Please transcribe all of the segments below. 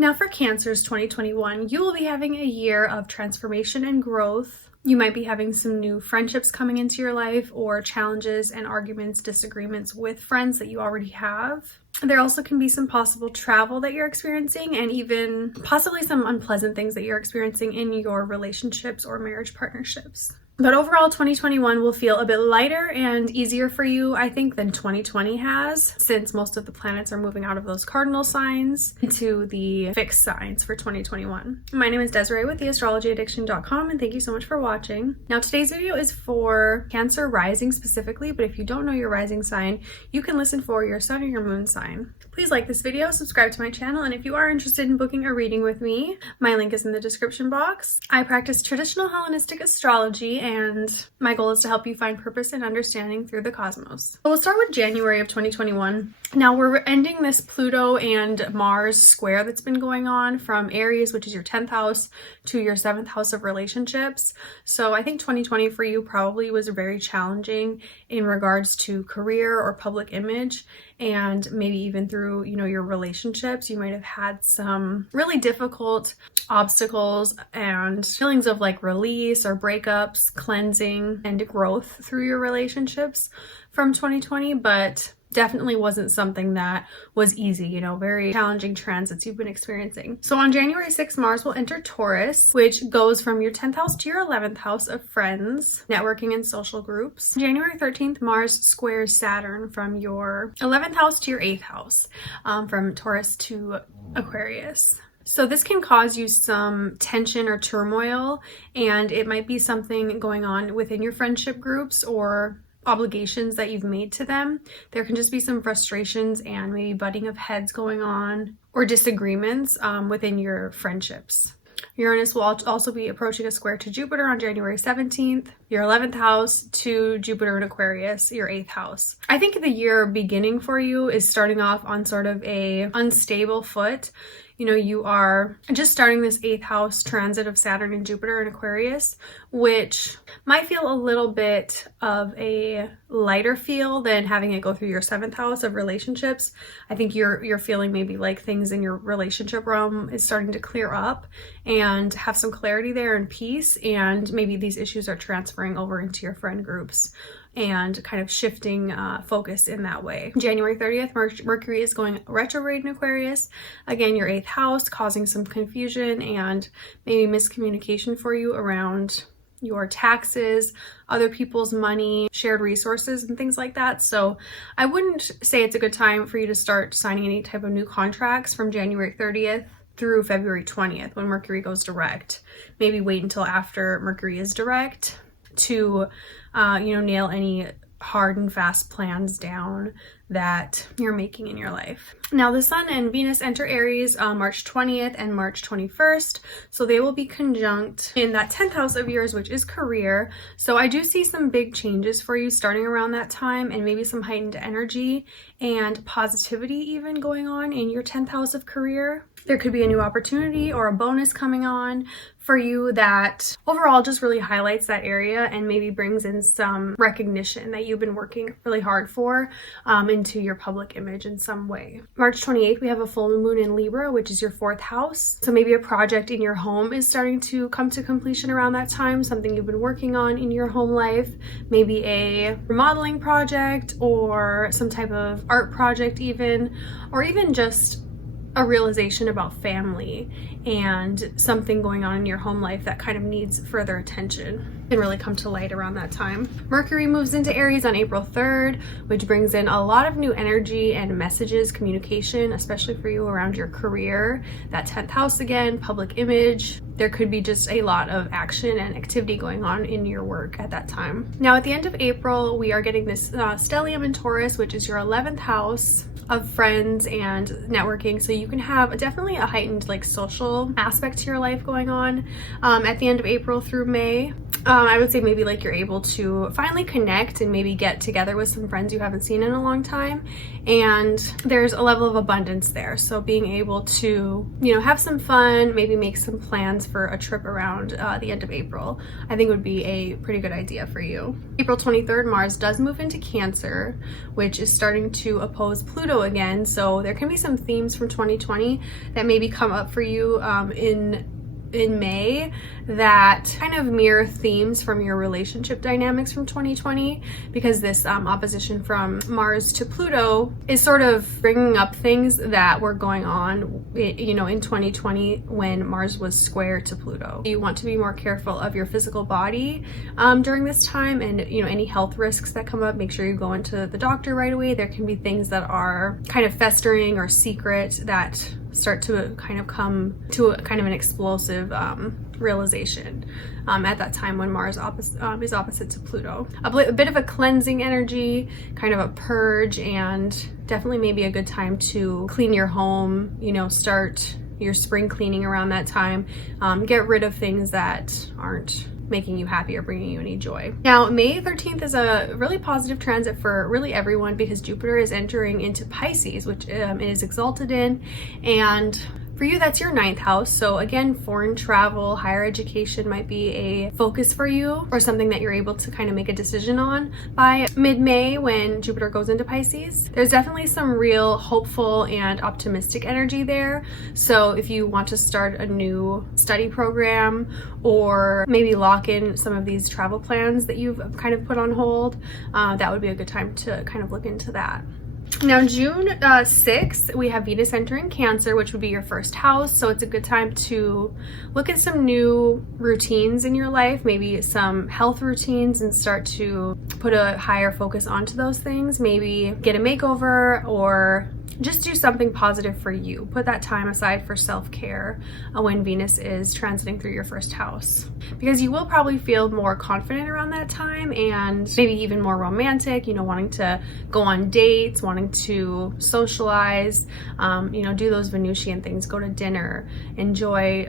Now for Cancer's 2021, you will be having a year of transformation and growth. You might be having some new friendships coming into your life, or challenges and arguments, disagreements with friends that you already have. There also can be some possible travel that you're experiencing, and even possibly some unpleasant things that you're experiencing in your relationships or marriage partnerships. But overall, 2021 will feel a bit lighter and easier for you, I think, than 2020 has, since most of the planets are moving out of those cardinal signs into the fixed signs for 2021. My name is Desiree with theastrologyaddiction.com, and thank you so much for watching. Now, today's video is for Cancer rising specifically, but if you don't know your rising sign, you can listen for your sun or your moon sign. Please like this video, subscribe to my channel, and if you are interested in booking a reading with me, my link is in the description box. I practice traditional Hellenistic astrology, and my goal is to help you find purpose and understanding through the cosmos. So we'll start with January of 2021. Now we're ending this Pluto and Mars square that's been going on from Aries, which is your 10th house, to your 7th house of relationships. So I think 2020 for you probably was very challenging in regards to career or public image, and maybe even through, your relationships. You might have had some really difficult obstacles and feelings of like release or breakups, cleansing, and growth through your relationships from 2020, but definitely wasn't something that was easy, very challenging transits you've been experiencing. So on January 6th, Mars will enter Taurus, which goes from your 10th house to your 11th house of friends, networking, and social groups. January 13th, Mars squares Saturn from your 11th house to your 8th house, from Taurus to Aquarius. So this can cause you some tension or turmoil, and it might be something going on within your friendship groups or obligations that you've made to them. There can just be some frustrations and maybe butting of heads going on, or disagreements within your friendships. Uranus will also be approaching a square to Jupiter on January 17th, your 11th house, to Jupiter in Aquarius, your 8th house. I think the year beginning for you is starting off on sort of a unstable foot. You are just starting this 8th house transit of Saturn and Jupiter in Aquarius, which might feel a little bit of a lighter feel than having it go through your 7th house of relationships. I think you're feeling maybe like things in your relationship realm is starting to clear up and have some clarity there and peace, and maybe these issues are transferring over into your friend groups and kind of shifting focus in that way. January 30th, Mercury is going retrograde in Aquarius, again your 8th house, causing some confusion and maybe miscommunication for you around your taxes, other people's money, shared resources, and things like that. So I wouldn't say it's a good time for you to start signing any type of new contracts from January 30th through February 20th when Mercury goes direct. Maybe wait until after Mercury is direct to nail any hard and fast plans down that you're making in your life. Now the Sun and Venus enter Aries March 20th and March 21st, so they will be conjunct in that 10th house of yours, which is career. So I do see some big changes for you starting around that time, and maybe some heightened energy and positivity even going on in your 10th house of career. There could be a new opportunity or a bonus coming on for you that overall just really highlights that area and maybe brings in some recognition that you've been working really hard for into your public image in some way. March 28th, we have a full moon in Libra, which is your 4th house. So maybe a project in your home is starting to come to completion around that time, something you've been working on in your home life, maybe a remodeling project or some type of art project even, or even just a realization about family and something going on in your home life that kind of needs further attention can really come to light around that time. Mercury moves into Aries on April 3rd, which brings in a lot of new energy and messages, communication, especially for you around your career. That 10th house again, public image. There could be just a lot of action and activity going on in your work at that time. Now at the end of April, we are getting this stellium in Taurus, which is your 11th house of friends and networking, so you can have definitely a heightened like social aspect to your life going on at the end of April through May. I would say maybe like you're able to finally connect and maybe get together with some friends you haven't seen in a long time, and there's a level of abundance there. So being able to, you know, have some fun, maybe make some plans for a trip around the end of April, I think would be a pretty good idea for you. April 23rd, Mars does move into Cancer, which is starting to oppose Pluto again. So there can be some themes from 2020 that maybe come up for you in May that kind of mirror themes from your relationship dynamics from 2020, because this opposition from Mars to Pluto is sort of bringing up things that were going on, you know, in 2020 when Mars was square to Pluto. You want to be more careful of your physical body during this time, and, you know, any health risks that come up, make sure you go into the doctor right away. There can be things that are kind of festering or secret that start to kind of come to a kind of an explosive realization at that time when Mars is opposite to Pluto. A bit of a cleansing energy, kind of a purge, and definitely maybe a good time to clean your home, you know, start your spring cleaning around that time. Get rid of things that aren't making you happy or bringing you any joy. Now, May 13th is a really positive transit for really everyone, because Jupiter is entering into Pisces, which it is exalted in, and for you, that's your 9th house. So again, foreign travel, higher education might be a focus for you, or something that you're able to kind of make a decision on by mid-May when Jupiter goes into Pisces. There's definitely some real hopeful and optimistic energy there. So if you want to start a new study program, or maybe lock in some of these travel plans that you've kind of put on hold, that would be a good time to kind of look into that. Now, June 6th, we have Venus entering Cancer, which would be your 1st house. So it's a good time to look at some new routines in your life, maybe some health routines, and start to put a higher focus onto those things. Maybe get a makeover, or just do something positive for you. Put that time aside for self-care when Venus is transiting through your 1st house, because you will probably feel more confident around that time, and maybe even more romantic, you know, wanting to go on dates, wanting to socialize, you know, do those Venusian things, go to dinner, enjoy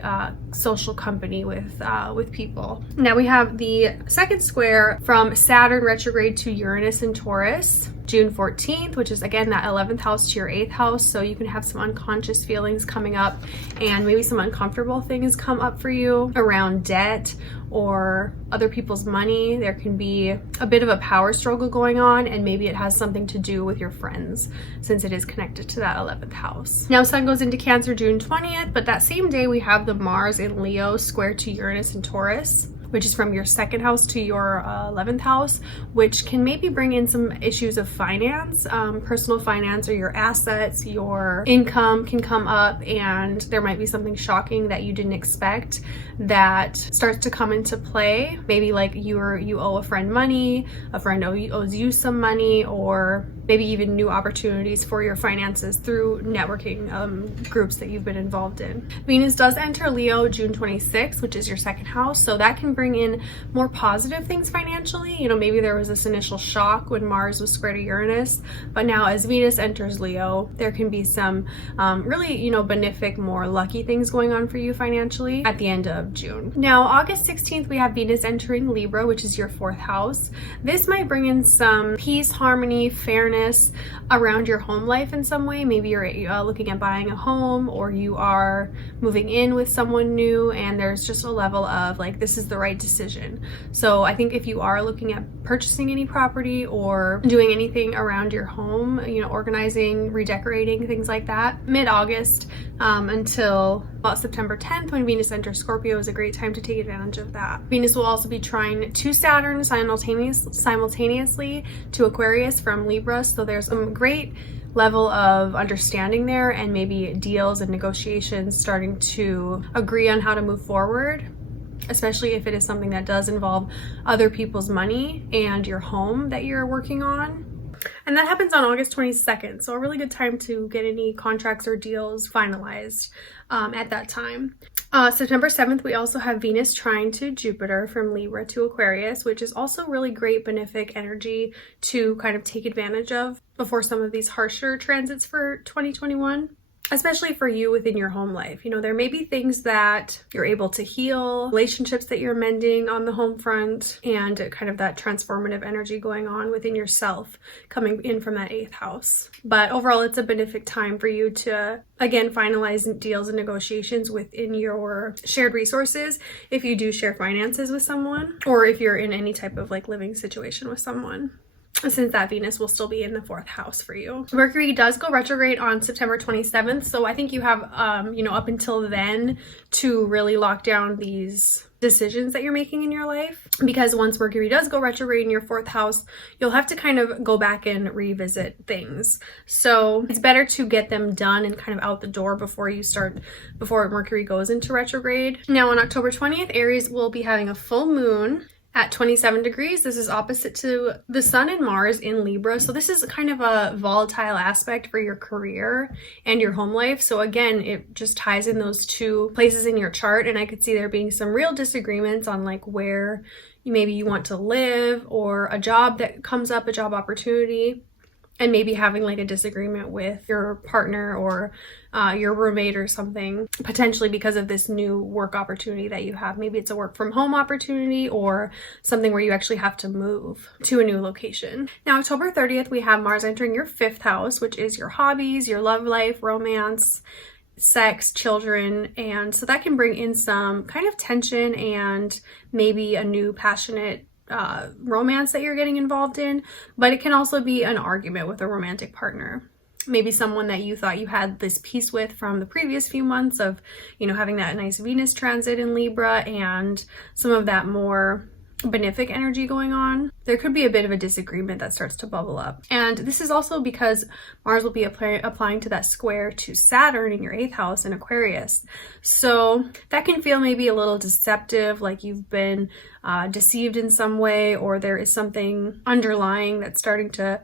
social company with people. Now we have the 2nd square from Saturn retrograde to Uranus in Taurus, June 14th, which is again that 11th house to your 8th house. So you can have some unconscious feelings coming up, and maybe some uncomfortable things come up for you around debt or other people's money. There can be a bit of a power struggle going on, and maybe it has something to do with your friends, since it is connected to that 11th house. Now, Sun goes into Cancer June 20th, but that same day we have the Mars in Leo square to Uranus in Taurus, which is from your 2nd house to your 11th house, which can maybe bring in some issues of finance, personal finance, or your assets, your income can come up, and there might be something shocking that you didn't expect that starts to come into play. Maybe like you owe a friend money, a friend owes you some money, or maybe even new opportunities for your finances through networking groups that you've been involved in. Venus does enter Leo June 26th, which is your 2nd house, so that can bring in more positive things financially. You know, maybe there was this initial shock when Mars was square to Uranus, but now as Venus enters Leo, there can be some really, you know, benefic, more lucky things going on for you financially at the end of June. Now, August 16th, we have Venus entering Libra, which is your 4th house. This might bring in some peace, harmony, fairness around your home life in some way. Maybe you're looking at buying a home, or you are moving in with someone new, and there's just a level of like, this is the right decision. So I think if you are looking at purchasing any property or doing anything around your home, you know, organizing, redecorating, things like that, mid-August until about September 10th, when Venus enters Scorpio, is a great time to take advantage of that. Venus will also be trine to Saturn simultaneously to Aquarius from Libra, so there's some great level of understanding there, and maybe deals and negotiations starting to agree on how to move forward, especially if it is something that does involve other people's money and your home that you're working on. And that happens on August 22nd, so a really good time to get any contracts or deals finalized at that time. September 7th, we also have Venus trine to Jupiter from Libra to Aquarius, which is also really great benefic energy to kind of take advantage of before some of these harsher transits for 2021. especially for you within your home life. You know, there may be things that you're able to heal, relationships that you're mending on the home front, and kind of that transformative energy going on within yourself coming in from that 8th house. But overall, it's a benefic time for you to, again, finalize deals and negotiations within your shared resources if you do share finances with someone, or if you're in any type of like living situation with someone, since that Venus will still be in the 4th house for you. Mercury does go retrograde on September 27th. So I think you have, you know, up until then to really lock down these decisions that you're making in your life, because once Mercury does go retrograde in your 4th house, you'll have to kind of go back and revisit things. So it's better to get them done and kind of out the door before Mercury goes into retrograde. Now on October 20th, Aries will be having a full moon at 27 degrees. This is opposite to the Sun and Mars in Libra. So this is kind of a volatile aspect for your career and your home life. So again, it just ties in those two places in your chart. And I could see there being some real disagreements on like where maybe you want to live, or a job that comes up, a job opportunity, and maybe having like a disagreement with your partner or your roommate or something, potentially because of this new work opportunity that you have. Maybe it's a work from home opportunity or something where you actually have to move to a new location. Now, October 30th, we have Mars entering your 5th house, which is your hobbies, your love life, romance, sex, children. And so that can bring in some kind of tension and maybe a new passionate romance that you're getting involved in, but it can also be an argument with a romantic partner. Maybe someone that you thought you had this peace with from the previous few months of, you know, having that nice Venus transit in Libra and some of that more benefic energy going on. There could be a bit of a disagreement that starts to bubble up. And this is also because Mars will be applying to that square to Saturn in your 8th house in Aquarius. So that can feel maybe a little deceptive, like you've been deceived in some way, or there is something underlying that's starting to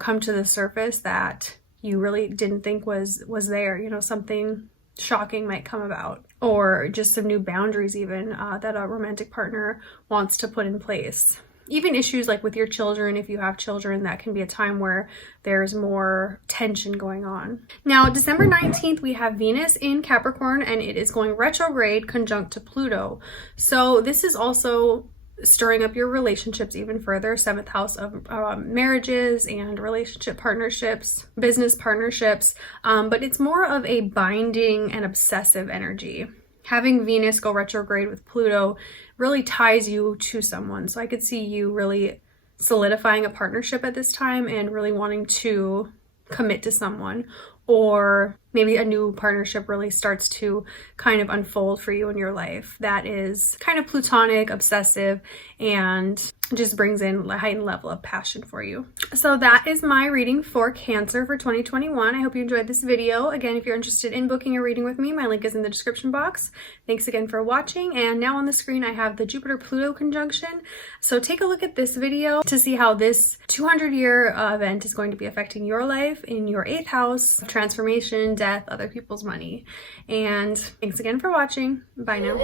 come to the surface that you really didn't think was there. You know, something shocking might come about, or just some new boundaries even that a romantic partner wants to put in place. Even issues like with your children, if you have children, that can be a time where there's more tension going on. Now, December 19th, we have Venus in Capricorn, and it is going retrograde conjunct to Pluto. So this is also stirring up your relationships even further. 7th house of marriages and relationship partnerships, business partnerships, but it's more of a binding and obsessive energy. Having Venus go retrograde with Pluto really ties you to someone. So I could see you really solidifying a partnership at this time and really wanting to commit to someone, or maybe a new partnership really starts to kind of unfold for you in your life that is kind of platonic, obsessive, and just brings in a heightened level of passion for you. So that is my reading for Cancer for 2021. I hope you enjoyed this video. Again, if you're interested in booking a reading with me, my link is in the description box. Thanks again for watching. And now on the screen, I have the Jupiter-Pluto conjunction. So take a look at this video to see how this 200-year event is going to be affecting your life in your 8th house, transformation, death, other people's money. And thanks again for watching. Bye now.